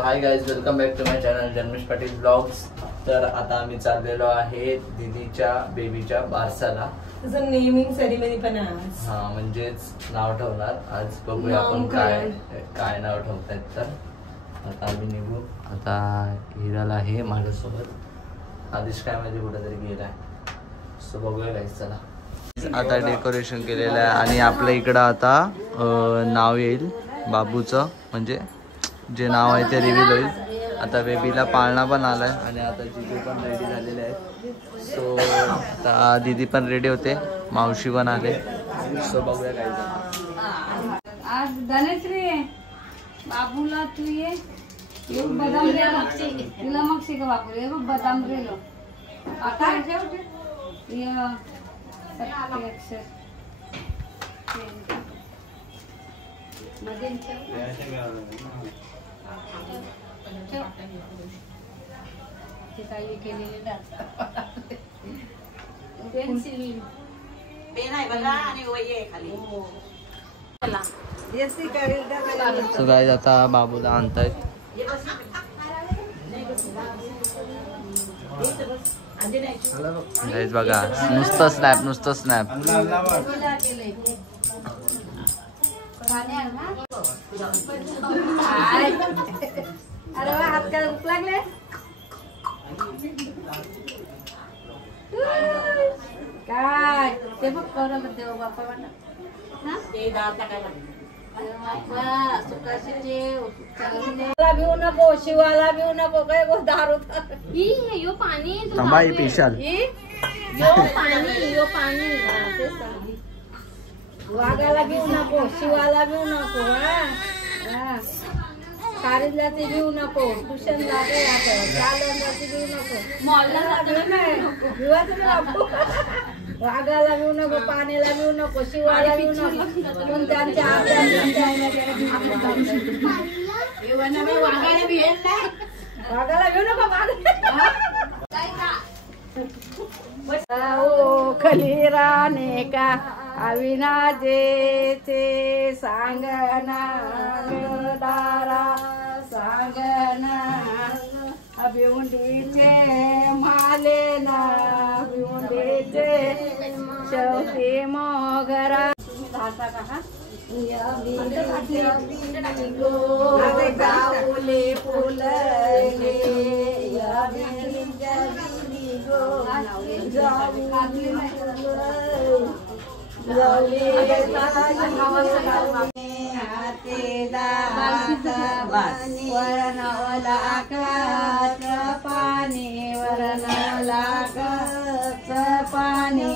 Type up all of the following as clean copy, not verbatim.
So hi guys, welcome back to my channel Janmesh Patil blogs. तर आता आम्ही चाललेलो आहे दीदीच्या बेबीच्या बारसाला. तुझं नेमिंग सेरेमनी पण आहे आज. हा, म्हणजेच नाव ठेवणार आज. बघूया आपण काय नाव ठेवतायत. तर आता आम्ही निघू. आता हिराला आहे माझ्यासोबत. आधीच काय माहिती कुठेतरी गेलाय. सो बघूया गाइज, चला. आता डेकोरेशन केलेलं आहे आणि आपल्या इकडं आता नाव येईल बाबूचं, म्हणजे जे नाव आहे ते रिव्हील होईल. आता बेबीला पाळणा पण आलाय आणि आता जिजू पण रेडी झालेले आहेत. सो आता दीदी पण रेडी होते, मावशी पण आले. सो बघूया काय आज धनश्री आहे बाबूला. तू ये बदाम रेलो तुला मग शिक बाबू ये बदाम रेलो आता काही केलेले पेन आहे बघा आणि वही आहे खाली. सो गाइस, आता बाबूला आणतायत. गाइस बघा, नुसतं स्नॅप. अरे वा, हात काय भूक लागले. काय ते बघ करून देव बापा भिऊ नको, शिवाला भिऊ नको. काय गो दारू यो पाणी यो पाणी वाघाला भिऊ नको, शिवाला भिऊ नको. कारीला ते भिऊ नको, ट्युशनला चालवला ते भिऊ नको, मॉलला भिऊ वाघाला भिऊ नको, पाण्याला भिऊ नको, शिवाला भिऊ नको. पण त्यांच्या वाघाला भिऊ नको. खलीराने का अविनाजे ते सांगना दारा सांगना अभिउंडीचे माले ना अभिउंडीचे शेवटी मोगरा. धासा का गावले फुलले पाणी वरणाला पाणी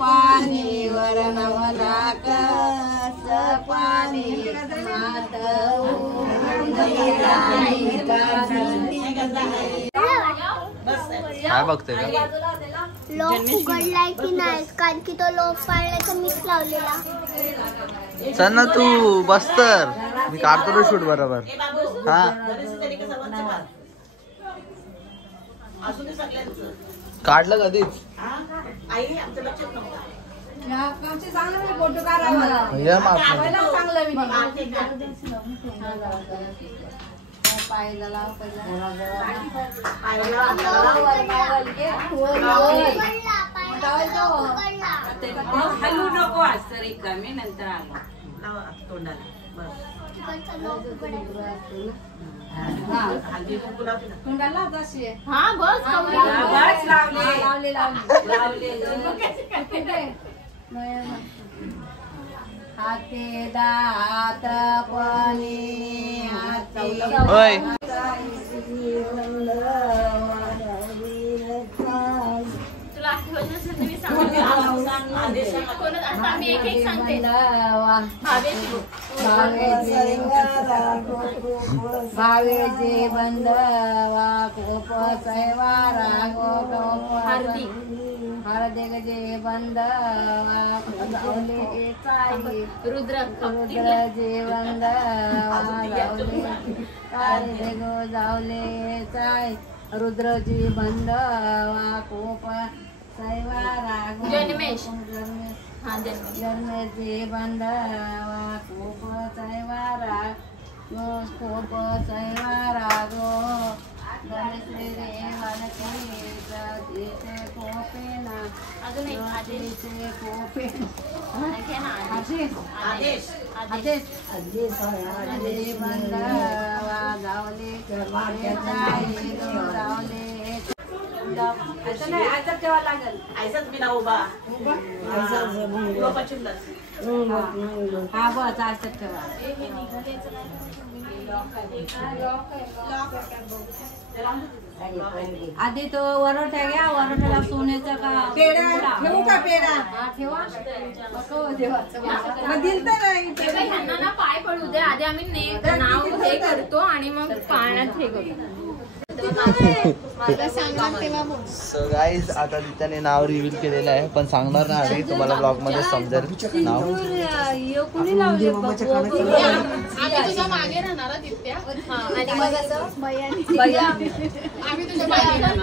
पाणी वरणावला पाणी काय बघते का? लॉक उघडलाय की नाही, कारण की तो लॉक पाळलाय तर मीच लावलेला. चल ना तू बस, तर मी काढतो शूट बरोबर. हा, काढलं कधीच. फोटो काढावा पायला लाव हलू नको आज तर एकदा मी नंतर आलो तोंडाला. तोंडाला तशी हा बस लावले हाते दात पाणी हाते जीवन तुला आठवण नसेल तर मी सांगते. आम्ही एक एक सांगते. भावेचे बंधवा कोप सैवारा गोप हार्दिक जे बंधवा जावले चाई रुद्र जे बंधवा जावले गो जावले चाई रुद्रजी बंधवा कोप सैवारा जन्मेश. जन्मेचे बंधवा कोप सैवारा कोप सैवारा गो गणेश रे वनके कोपेना अजून एक आदेश. कोपे आदेश आदेश बंधवा जावले जावले असं नाही आजच ठेवा लागेल. आयसाच मी ना उभा हा बस आजच ठेवा. आधी तो वरोठा घ्या. वरोठ्याला सोन्याचा का पेढा ठेवू का पेढा हा ठेवा. ह्यांना ना पाय पडू दे. आधी आम्ही नाव हे करतो आणि मग पाण्यात हे करतो. सो गाईज आता त्याने नाव रिव्हील केलेलं आहे पण सांगणार नाही तुम्हाला ब्लॉग मध्ये समजेल नाव. कोणी लावले आम्ही तुझ्या मागे राहणार दित्या. आणि मग असं आम्ही तुझ्या मागे राहणार.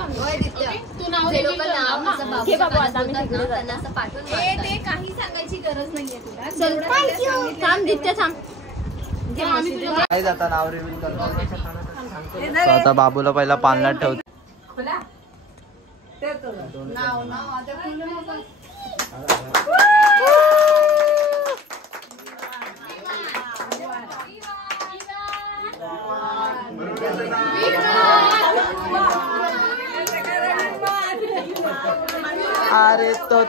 तू नाव घे बाबा. आता आम्ही ते काही सांगायची गरज नाहीये तुला. थांब दित्या थांब. गाईज आता नाव रिव्हील करतो. आता बाबूला पहिला पालनात ठेवतो. अरे तो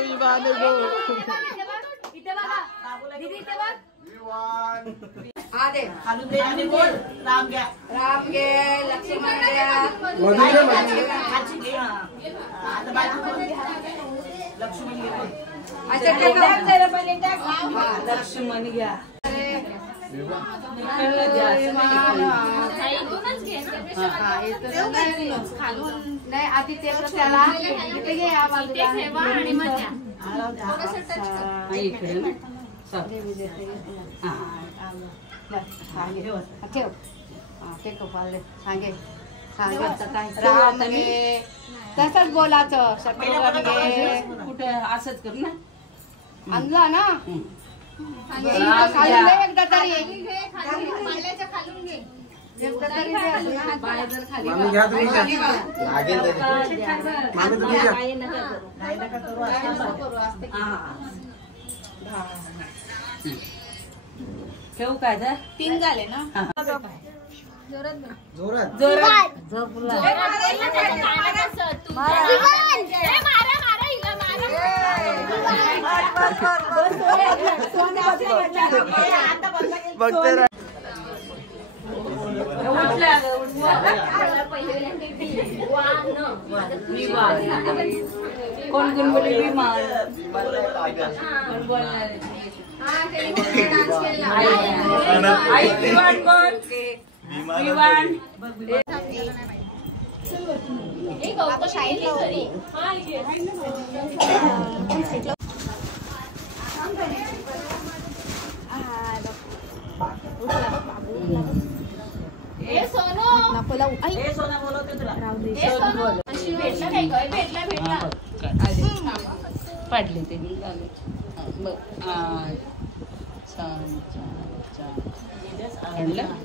विमान गो. खालून दे आणि बोल राम घ्या. राम घे लक्ष्मण घ्या. खाची घे. आता बाजू बोल. लक्ष्मण घे बोल. लक्ष्मण घ्या. खालून नाही आधी ते त्याला इथे घे या बाजूला. आणि मग द्या. ठेव ते कपाल सांगे राम घे. तसंच बोलायचं. शत्रुघ्न घे. कुठे असंच कर ना. आणला ना खालून दे एकदा तरी. एकदा तरी ठेवू काय तर 3 झाले ना. बघते कोण कोण बोले विमान कोण बोलणार आई विमान कोण विमान सोना बोलवते तुला. पडले ते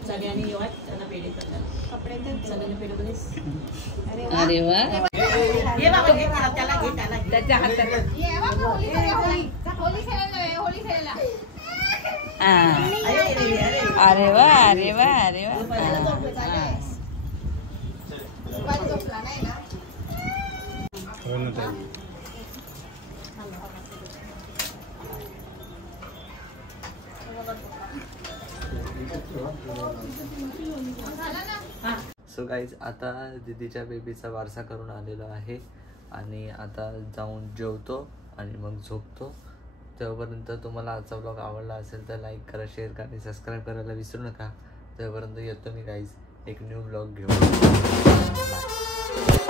सगळ्यांनी येवा त्यांना पेढे सगळ्यांनी पेढे बघेस. अरे वा. घे बाबा घे त्याला घे त्याला त्याच्या हातात होळी खेळायला. अरे वा अरे वा अरे वा. सो गाईज आता दीदीच्या बेबीचा वारसा करून आलेलो आहे आणि आता जाऊन जेवतो आणि मग झोपतो. तेव्हापर्यंत तुम्हाला आजचा ब्लॉग आवडला असेल तर लाईक करा, शेअर करा आणि सबस्क्राईब करायला विसरू नका. तेव्हापर्यंत येतो मी गाईज एक न्यू ब्लॉग घेऊन. बाय.